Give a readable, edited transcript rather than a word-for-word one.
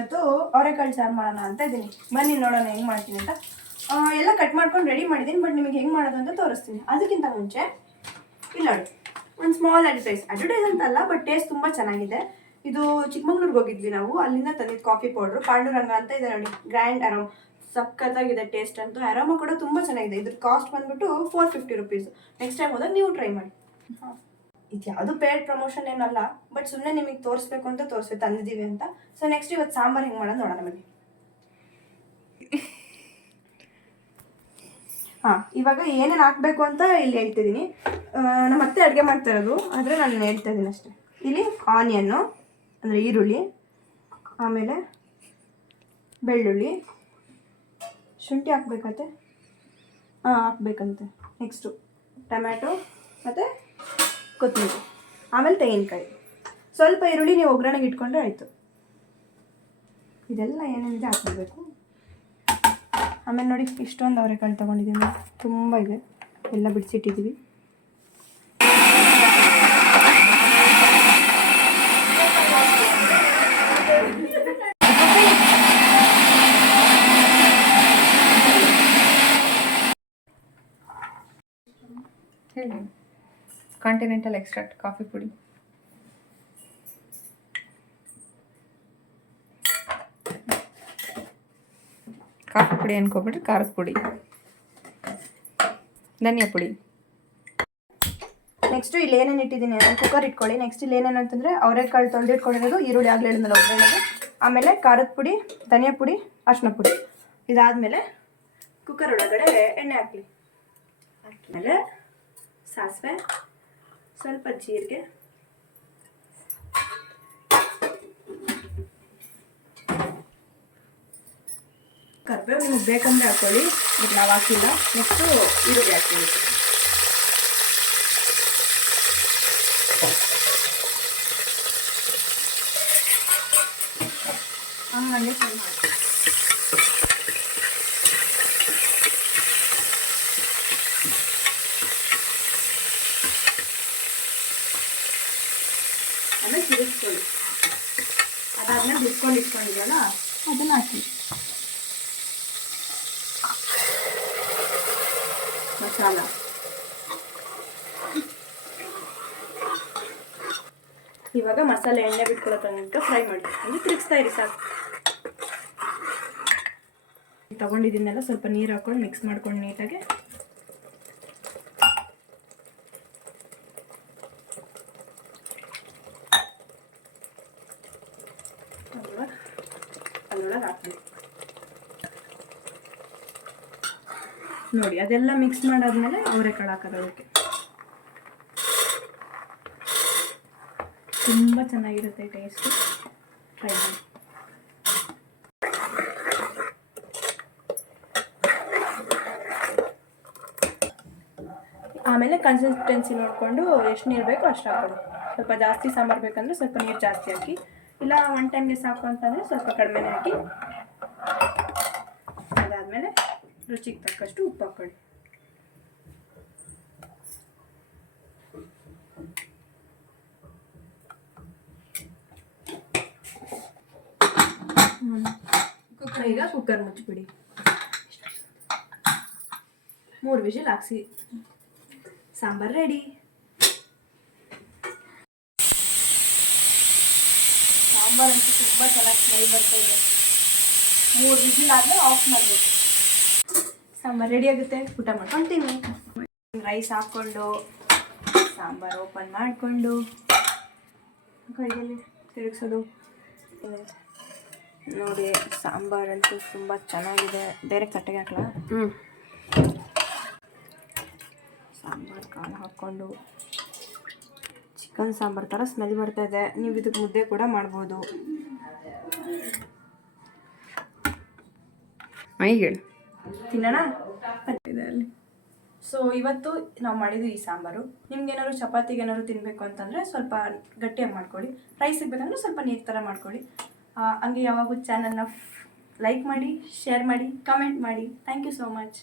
ಇವತ್ತು ಅವರೆಕಾಳು ಸಾರು ಮಾಡೋಣ ಅಂತ ಇದ್ದೀನಿ. ಬನ್ನಿ ನೋಡೋಣ ಹೆಂಗೆ ಮಾಡ್ತೀನಿ ಅಂತ. ಎಲ್ಲ ಕಟ್ ಮಾಡ್ಕೊಂಡು ರೆಡಿ ಮಾಡಿದ್ದೀನಿ, ಬಟ್ ನಿಮಗೆ ಹೆಂಗೆ ಮಾಡೋದು ಅಂತ ತೋರಿಸ್ತೀನಿ. ಅದಕ್ಕಿಂತ ಮುಂಚೆ ಇಲ್ಲ ನೋಡಿ, ಒಂದು ಸ್ಮಾಲ್ ಅಡ್ವರ್ಟೈಸ್ ಅಂತಲ್ಲ, ಬಟ್ ಟೇಸ್ಟ್ ತುಂಬ ಚೆನ್ನಾಗಿದೆ. ಇದು ಚಿಕ್ಕಮಂಗ್ಳೂರಿಗೆ ಹೋಗಿದ್ವಿ ನಾವು, ಅಲ್ಲಿಂದ ತಂದಿದ್ದು ಕಾಫಿ ಪೌಡ್ರು. ಪಾಂಡುರಂಗ ಅಂತ ಇದೆ ನೋಡಿ, ಗ್ರ್ಯಾಂಡ್ ಅರೋಮ್, ಸಖತ್ತಾಗಿದೆ ಟೇಸ್ಟ್ ಅಂತೂ. ಅರೋಮ ಕೂಡ ತುಂಬ ಚೆನ್ನಾಗಿದೆ. ಇದ್ರ ಕಾಸ್ಟ್ ಬಂದ್ಬಿಟ್ಟು 450 ರುಪೀಸ್. ನೆಕ್ಸ್ಟ್ ಟೈಮ್ ಹೋದಾಗ ನೀವು ಟ್ರೈ ಮಾಡಿ. ಇದು ಯಾವುದು ಪೇಡ್ ಪ್ರಮೋಷನ್ ಏನಲ್ಲ, ಬಟ್ ಸುಮ್ಮನೆ ನಿಮಗೆ ತೋರಿಸ್ಬೇಕು ಅಂತ ತಂದಿದ್ದೀವಿ ಅಂತ. ಸೊ ನೆಕ್ಸ್ಟ್ ಇವತ್ತು ಸಾಂಬಾರು ಹೆಂಗೆ ಮಾಡೋದು ನೋಡೋಣ ಬನ್ನಿ. ಇವಾಗ ಏನೇನು ಹಾಕಬೇಕು ಅಂತ ಇಲ್ಲಿ ಹೇಳ್ತಿದ್ದೀನಿ. ನಮ್ಮ ಅತ್ತೆ ಅಡುಗೆ ಮಾಡ್ತಾ ಇರೋದು, ಆದರೆ ನಾನು ಹೇಳ್ತಾ ಇದ್ದೀನಿ ಅಷ್ಟೇ. ಇಲ್ಲಿ ಆನಿಯನ್ನು ಅಂದರೆ ಈರುಳ್ಳಿ, ಆಮೇಲೆ ಬೆಳ್ಳುಳ್ಳಿ, ಶುಂಠಿ ಹಾಕ್ಬೇಕಂತೆ, ಹಾಕ್ಬೇಕಂತೆ. ನೆಕ್ಸ್ಟು ಟೊಮ್ಯಾಟೊ ಮತ್ತು ಕೊತ್ತಂಬರಿ, ಆಮೇಲೆ ತೆಂಗಿನಕಾಯಿ, ಸ್ವಲ್ಪ ಈರುಳ್ಳಿ ನೀವು ಒಗ್ಗರಣೆಗೆ ಇಟ್ಕೊಂಡ್ರೆ ಆಯಿತು. ಇದೆಲ್ಲ ಏನೇನಿದೆ ಹಾಕ್ಬಿಡ್ಬೇಕು. ಆಮೇಲೆ ನೋಡಿ, ಇಷ್ಟೊಂದು ಅವರೆಕಾಳು ತೊಗೊಂಡಿದ್ದೀನಿ, ತುಂಬ ಇದೆ, ಎಲ್ಲ ಬಿಡಿಸಿಟ್ಟಿದ್ದೀವಿ. ಹೇಳಿ. ಕಾಂಟಿನೆಂಟಲ್ ಎಕ್ಸ್ಟ್ರಾಕ್ಟ್ ಕಾಫಿ ಪುಡಿ, ಕಾಫಿ ಪುಡಿ ಅನ್ಕೋಬಿಟ್ರೆ ಖಾರದ ಪುಡಿ, ಧನಿಯಾ ಪುಡಿ. ನೆಕ್ಸ್ಟು ಇಲ್ಲಿ ಏನೇನು ಇಟ್ಟಿದ್ದೀನಿ, ಕುಕ್ಕರ್ ಇಟ್ಕೊಳ್ಳಿ. ನೆಕ್ಸ್ಟ್ ಇಲ್ಲಿ ಏನೇನು ಅಂತಂದರೆ ಅವರೆಕಾಳು ತೊಳೆದಿಟ್ಕೊಂಡಿರೋದು, ಈರುಳ್ಳಿ ಆಗಲೇ ಹೇಳಿದ್ನಲ್ಲ ಒಗ್ಗರಣೆಗೆ, ಆಮೇಲೆ ಖಾರದ ಪುಡಿ, ಧನಿಯಾ ಪುಡಿ, ಅರಿಶಿನ ಪುಡಿ. ಇದಾದಮೇಲೆ ಕುಕ್ಕರ್ ಒಳಗಡೆ ಎಣ್ಣೆ ಹಾಕಲಿ. ಆಮೇಲೆ ಸಾಸಿವೆ, ಸ್ವಲ್ಪ ಜೀರಿಗೆ, ಕರಿಬೇವು ನಿಮಗೆ ಬೇಕಂದರೆ ಹಾಕ್ಕೊಳ್ಳಿ, ಬಟ್ ನಾವು ಹಾಕಿಲ್ಲ. ನೆಕ್ಸ್ಟು ಈರುಳ್ಳಿ ಹಾಕ್ತೀವಿ. ಹಾಗೆ ಆಮೇಲೆ ತಿರುಗಿಸ್ಕೊಳ್ಳಿ. ಅದಾದ್ಮೇಲೆ ಇಟ್ಕೊಂಡಿದ್ದೀವಲ್ಲ ಅದನ್ನು ಹಾಕಿ. ಮಸಾಲ, ಇವಾಗ ಮಸಾಲೆ ಎಣ್ಣೆ ಬಿಟ್ಕೊಳ್ಳೋ ತನಕ ಫ್ರೈ ಮಾಡಿ, ಅಂದರೆ ತಿರುಗಿಸ್ತಾ ಇರಿ ಸಾಕು. ತಗೊಂಡಿದ್ದೀನೆಲ್ಲ ಸ್ವಲ್ಪ ನೀರು ಹಾಕೊಂಡು ಮಿಕ್ಸ್ ಮಾಡ್ಕೊಂಡು ನೀಟಾಗಿ ಅದ್ರೊಳಗೆ ಹಾಕ್ಬೇಕು ನೋಡಿ. ಅದೆಲ್ಲ ಮಿಕ್ಸ್ ಮಾಡಾದ್ಮೇಲೆ ಅವರೆಕಾಳು ಹಾಕೋದು. ಅದಕ್ಕೆ ತುಂಬ ಚೆನ್ನಾಗಿರುತ್ತೆ ಟೇಸ್ಟು, ಟ್ರೈ ಮಾಡಿ. ಆಮೇಲೆ ಕನ್ಸಿಸ್ಟೆನ್ಸಿ ನೋಡಿಕೊಂಡು ಎಷ್ಟು ನೀರು ಬೇಕೋ ಅಷ್ಟು ಹಾಕೊಳ್ಳಿ. ಸ್ವಲ್ಪ ಜಾಸ್ತಿ ಸಾಂಬಾರು ಬೇಕಂದರೆ ಸ್ವಲ್ಪ ನೀರು ಜಾಸ್ತಿ ಹಾಕಿ, ಇಲ್ಲ ಒನ್ ಟೈಮ್ಗೆ ಸಾಕು ಅಂತಂದರೆ ಸ್ವಲ್ಪ ಕಡಿಮೆನೇ ಹಾಕಿ. ಅದಾದಮೇಲೆ ರುಚಿಗೆ ತಕ್ಕಷ್ಟು ಉಪ್ಪು ಹಾಕ್ಕೊಳ್ಳಿ. ಈಗ ಕುಕ್ಕರ್ ಮುಚ್ಚಿಬಿಡಿ. 3 ವಿಷಲ್ ಹಾಕ್ಸಿ, ಸಾಂಬಾರು ರೆಡಿ. ಸಾಂಬಾರಂತೂ ತುಂಬ ಚೆನ್ನಾಗಿ ಸ್ಮೆಲ್ ಬರ್ತಾ ಇದೆ. 3 ವಿಷಲ್ ಆದಮೇಲೆ ಆಫ್ ಮಾಡಬೇಕು. ಸಾಂಬಾರು ರೆಡಿ ಆಗುತ್ತೆ, ಊಟ ಮಾಡ್ಕೊಳ್ತೀನಿ. ರೈಸ್ ಹಾಕ್ಕೊಂಡು ಸಾಂಬಾರು ಓಪನ್ ಮಾಡಿಕೊಂಡು ಕೈಯಲ್ಲಿ ತಿರುಗಿಸೋದು ನೋಡಿ. ಸಾಂಬಾರಂತೂ ತುಂಬ ಚೆನ್ನಾಗಿದೆ. ಬೇರೆ ತಟ್ಟೆಗೆ ಹಾಕಲ್ಲ, ಸಾಂಬಾರು ಕಾಳು ಹಾಕ್ಕೊಂಡು ಚಿಕನ್ ಸಾಂಬಾರು ಥರ ಸ್ಮೆಲ್ ಬರ್ತಾ ಇದೆ. ನೀವು ಇದಕ್ಕೆ ಮುದ್ದೆ ಕೂಡ ಮಾಡ್ಬೋದು. ತಿನ್ನೋಣ ಇದೆ ಅಲ್ಲಿ. ಸೊ ಇವತ್ತು ನಾವು ಮಾಡಿದ್ದು ಈ ಸಾಂಬಾರು. ನಿಮ್ಗೇನಾದ್ರು ಚಪಾತಿಗೆ ಏನಾದ್ರು ತಿನ್ನಬೇಕು ಅಂತಂದರೆ ಸ್ವಲ್ಪ ಗಟ್ಟಿಯಾಗಿ ಮಾಡ್ಕೊಳ್ಳಿ. ರೈಸಿಗೆ ಬೇಕಂದ್ರೆ ಸ್ವಲ್ಪ ನೀರು ಥರ ಮಾಡ್ಕೊಳ್ಳಿ. ಹಂಗೆ ಯಾವಾಗೂ ಚಾನಲ್ನ ಲೈಕ್ ಮಾಡಿ, ಶೇರ್ ಮಾಡಿ, ಕಮೆಂಟ್ ಮಾಡಿ. Thank you so much.